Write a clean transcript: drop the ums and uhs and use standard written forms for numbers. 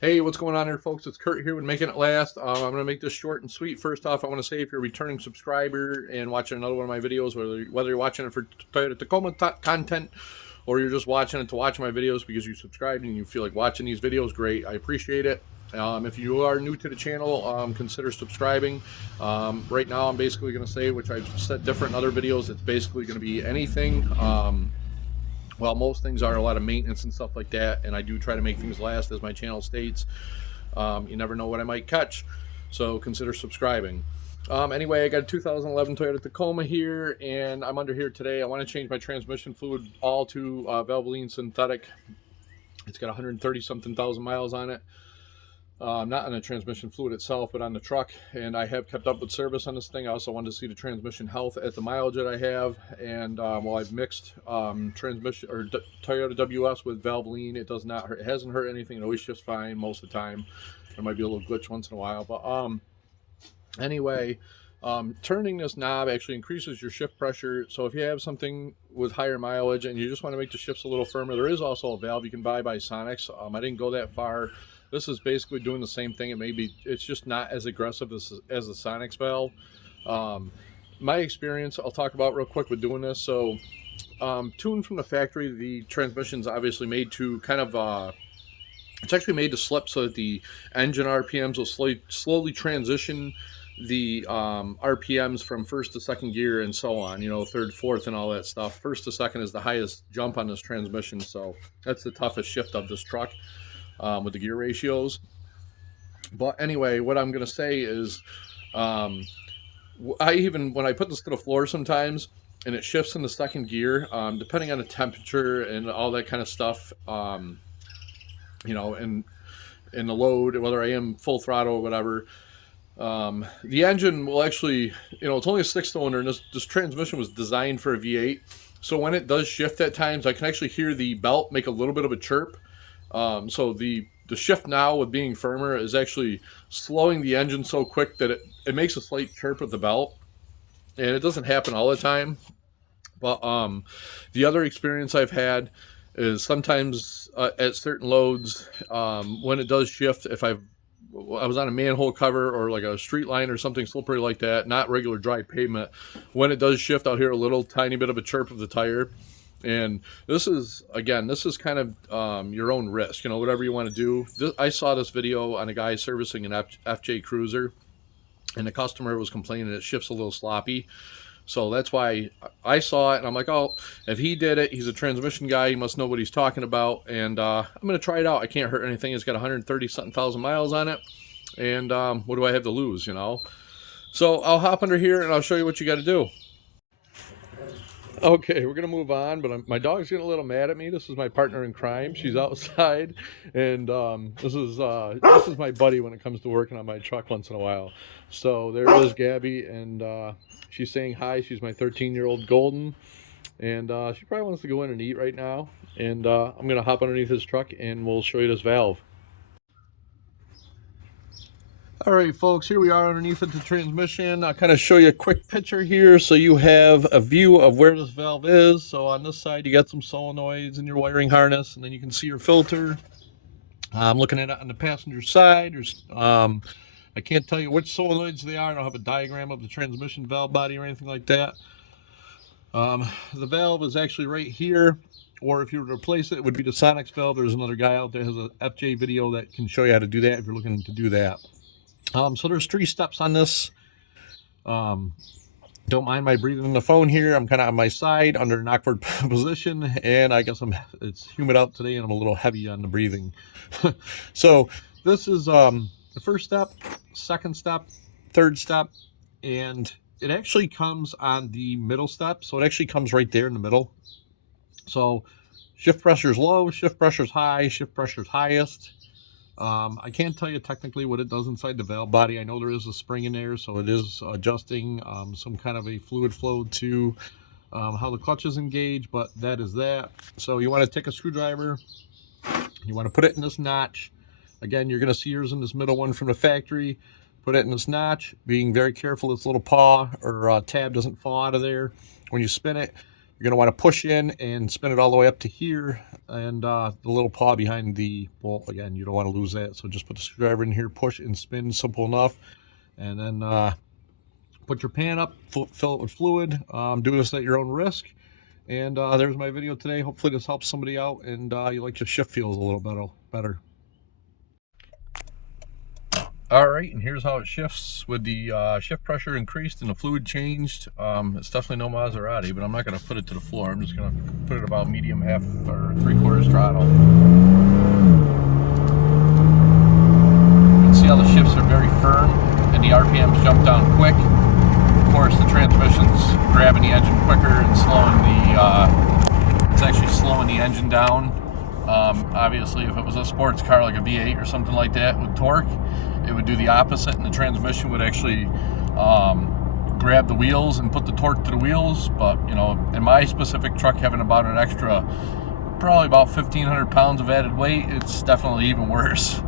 Hey, what's going on here, folks? It's Kurt here with Making It Last. I'm going to make this short and sweet. First off, I want to say if you're a returning subscriber and watching another one of my videos, whether you're watching it for Toyota Tacoma content or you're just watching it to watch my videos because you subscribed and you feel like watching these videos, great. I appreciate it. If you are new to the channel, consider subscribing. Right now, I'm basically going to say, which I've said different in other videos, it's basically going to be anything. Well, most things are a lot of maintenance and stuff like that, and I do try to make things last, as my channel states. You never know what I might catch, so consider subscribing. Anyway, I got a 2011 Toyota Tacoma here, and I'm under here today. I want to change my transmission fluid all to Valvoline synthetic. It's got 130 something thousand miles on it. Not on the transmission fluid itself, but on the truck. And I have kept up with service on this thing. I also wanted to see the transmission health at the mileage that I have. And while I've mixed transmission or Toyota WS with Valvoline, it does not hurt. It hasn't hurt anything. It always shifts fine most of the time. There might be a little glitch once in a while, but anyway. Turning this knob actually increases your shift pressure. So if you have something with higher mileage and you just want to make the shifts a little firmer, there is also a valve you can buy by Sonics. I didn't go that far. This is basically doing the same thing. It's just not as aggressive as the Sonics valve. My experience, I'll talk about real quick with doing this. So tuned from the factory, the transmission's obviously made to kind of it's actually made to slip so that the engine RPMs will slowly transition the RPMs from first to second gear and so on, you know, third, fourth, and all that stuff. First to second is the highest jump on this transmission, so that's the toughest shift of this truck with the gear ratios. But anyway, what I'm going to say is when I put this to the floor sometimes and it shifts in the second gear, depending on the temperature and all that kind of stuff, you know, and the load, whether I am full throttle or whatever, the engine will actually, you know, it's only a 6-cylinder, and this transmission was designed for a V8. So when it does shift at times, I can actually hear the belt make a little bit of a chirp. So the shift now with being firmer is actually slowing the engine so quick that it makes a slight chirp with the belt. And it doesn't happen all the time. But the other experience I've had is sometimes at certain loads, when it does shift, if I was on a manhole cover or like a street line or something slippery like that, not regular dry pavement, when it does shift, I'll hear a little tiny bit of a chirp of the tire. And this is kind of your own risk, you know, whatever you want to do. I saw this video on a guy servicing an FJ Cruiser, and the customer was complaining it shifts a little sloppy. So that's why I saw it, and I'm like, oh, if he did it, he's a transmission guy, he must know what he's talking about, and I'm going to try it out. I can't hurt anything. It's got 130-something thousand miles on it, and what do I have to lose, you know? So I'll hop under here, and I'll show you what you got to do. Okay, we're going to move on, but my dog's getting a little mad at me. This is my partner in crime. She's outside, and this is my buddy when it comes to working on my truck once in a while. So there is Gabby, and she's saying hi. She's my 13-year-old golden, and she probably wants to go in and eat right now. And I'm going to hop underneath his truck, and we'll show you this valve. All right, folks, here we are underneath the transmission. I'll kind of show you a quick picture here so you have a view of where this valve is. So on this side, you got some solenoids in your wiring harness, and then you can see your filter. I'm looking at it on the passenger side. I can't tell you which solenoids they are. I don't have a diagram of the transmission valve body or anything like that. The valve is actually right here, or if you were to replace it, it would be the Sonics valve. There's another guy out there who has a FJ video that can show you how to do that if you're looking to do that. So there's 3 steps on this. Don't mind my breathing on the phone here. I'm kind of on my side under an awkward position, and I guess it's humid out today and I'm a little heavy on the breathing. So this is the first step, second step, third step, and it actually comes on the middle step. So it actually comes right there in the middle. So shift pressure is low, shift pressure is high, shift pressure is highest. I can't tell you technically what it does inside the valve body. I know there is a spring in there, so it is adjusting some kind of a fluid flow to how the clutch is engaged, but that is that. So you want to take a screwdriver, you want to put it in this notch. Again, you're going to see yours in this middle one from the factory. Put it in this notch, being very careful this little paw or tab doesn't fall out of there. When you spin it, you're You're going to want to push in and spin it all the way up to here, and the little paw behind the bolt, again, you don't want to lose that. So just put the screwdriver in here, push and spin, simple enough. And then put your pan up, fill it with fluid. Do this at your own risk. And there's my video today. Hopefully this helps somebody out, and you like your shift feels a little better. All right, and here's how it shifts with the shift pressure increased and the fluid changed. It's definitely no Maserati, but I'm not going to put it to the floor. I'm just going to put it about medium, half, or 3/4 throttle. You can see how the shifts are very firm and the RPMs jump down quick. Of course, the transmission's grabbing the engine quicker and slowing it's actually slowing the engine down. Obviously, if it was a sports car like a V8 or something like that with torque, it would do the opposite, and the transmission would actually grab the wheels and put the torque to the wheels. But you know, in my specific truck, having about an extra, probably about 1,500 pounds of added weight, it's definitely even worse.